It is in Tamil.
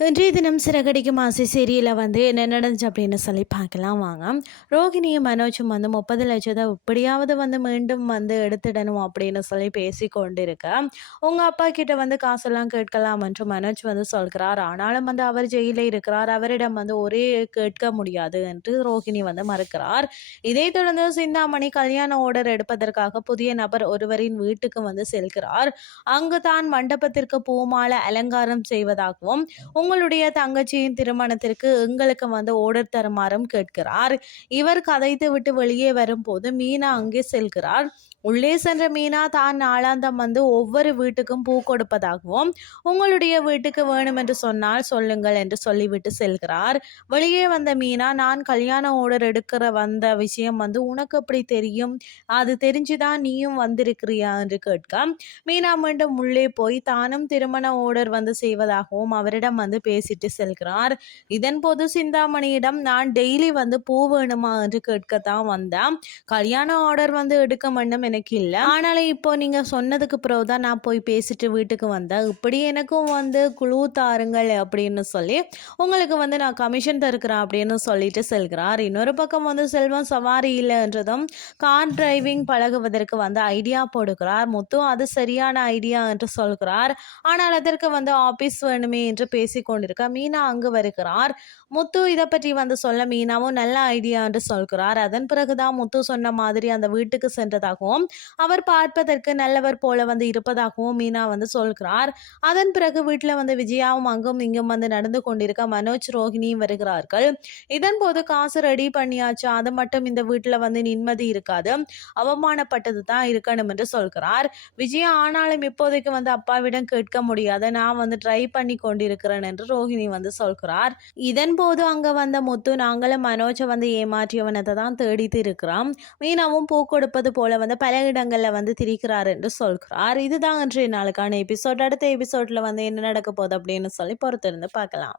இன்றைய தினம் சிறகடிக்கும் ஆசை சீரியலில் வந்து என்ன நடந்துச்சு அப்படின்னு சொல்லி பார்க்கலாம் வாங்க. ரோகிணியும் மனோஜும் வந்து முப்பது லட்சத்தை எப்படியாவது வந்து மீண்டும் வந்து எடுத்துடணும் அப்படின்னு சொல்லி பேசி கொண்டிருக்க உங்கள் அப்பா கிட்ட வந்து காசெல்லாம் கேட்கலாம் என்று மனோஜ் வந்து சொல்கிறார். ஆனாலும் வந்து அவர் ஜெயிலில் இருக்கிறார். அவரிடம் வந்து ஒரே கேட்க முடியாது என்று ரோகிணி வந்து மறுக்கிறார். இதை தொடர்ந்து சிந்தாமணி கல்யாண ஆர்டர் எடுப்பதற்காக புதிய நபர் ஒருவரின் வீட்டுக்கு வந்து செல்கிறார். அங்கு தான் மண்டபத்திற்கு பூமாலை அலங்காரம் செய்வதாகவும் உங்களுடைய தங்கச்சியின் திருமணத்திற்கு எங்களுக்கு வந்து ஓடர் தருமாறும் கேட்கிறார். இவர் கதைத்து விட்டு வெளியே வரும்போது மீனா அங்கே செல்கிறார் உள்ளே சென்ற மீனா தான் நாளாந்தம் வந்து ஒவ்வொரு வீட்டுக்கும் பூ கொடுப்பதாகவும் உங்களுடைய வீட்டுக்கு வேணும் என்று சொன்னால் சொல்லுங்கள் என்று சொல்லிவிட்டு செல்கிறார். வெளியே வந்த மீனா நான் கல்யாண ஓடர் எடுக்கிற வந்த விஷயம் வந்து உனக்கு எப்படி தெரியும்? அது தெரிஞ்சுதான் நீயும் வந்திருக்கிறியா? என்று கேட்க மீனா மீண்டும் உள்ளே போய் தானும் திருமண ஓடர் வந்து செய்வதாகவும் அவரிடம் வந்து பேசிட்டு செல்கிறார். இதன் போது சிந்தாமணியிடம் நான் டெய்லி வந்து பூ வேணுமா? என்று கேட்கத்தான் வந்தேன். கல்யாண ஆர்டர் வந்து எடுக்க வேண்டும் எனக்கு இல்லை. ஆனாலும் இப்போ நீங்க சொன்னதுக்கு பிறகு தான் நான் போய் பேசிட்டு வீட்டுக்கு வந்தேன். இப்படி எனக்கும் வந்து குழு தாருங்கள் அப்படின்னு சொல்லி உங்களுக்கு வந்து நான் கமிஷன் தருக்கிறேன் அப்படின்னு சொல்லிட்டு செல்கிறார். இன்னொரு பக்கம் வந்து செல்வம் சவாரி இல்லைன்றதும் கார் டிரைவிங் பழகுவதற்கு வந்து ஐடியா போடுகிறார். முத்து அது சரியான ஐடியா என்று சொல்கிறார். ஆனால் அதற்கு வந்து ஆபீஸ் வேணுமே என்று பேசி கொண்டிருக்க. மீனா அங்கு வருகிறார். முத்து இதை பற்றி வந்து சொல்ல மீனாவும் நல்ல ஐடியா என்று சொல்கிறார். அதன் பிறகுதான் முத்து சொன்ன மாதிரி அந்த வீட்டுக்கு சென்றதாகவும் அவர் பார்ப்பதற்கு நல்லவர் போல வந்து இருப்பதாகவும் மீனா வந்து சொல்கிறார். அதன் பிறகு வீட்டில் வந்து விஜயாவும் அங்கும் இங்கும் வந்து நடந்து கொண்டிருக்க மனோஜ் ரோஹிணியும் வருகிறார்கள். இதன் போது காசு ரெடி பண்ணியாச்சு. அது மட்டும் இந்த வீட்டில் வந்து நிம்மதி இருக்காது. அவமானப்பட்டது தான் இருக்கணும் என்று சொல்கிறார். விஜயா ஆனாலும் இப்போதைக்கு வந்து அப்பாவிடம் கேட்க முடியாது. நான் வந்து ட்ரை பண்ணி கொண்டிருக்கிறேன் என்று ரோஹிணி வந்து சொல்கிறார். இதன் போது அங்க வந்த முத்து நாங்களும் மனோஜை வந்து ஏமாற்றியவனத்தை தான் தேடித்து இருக்கிறோம். மீனாவும் பூ கொடுப்பது போல வந்து பல இடங்கள்ல வந்து திரிக்கிறார் என்று சொல்கிறார். இதுதான் இன்றைய நாளுக்கான எபிசோட் அடுத்த எபிசோட்ல வந்து என்ன நடக்க போகுது அப்படின்னு சொல்லி பொறுத்திருந்து பார்க்கலாம்.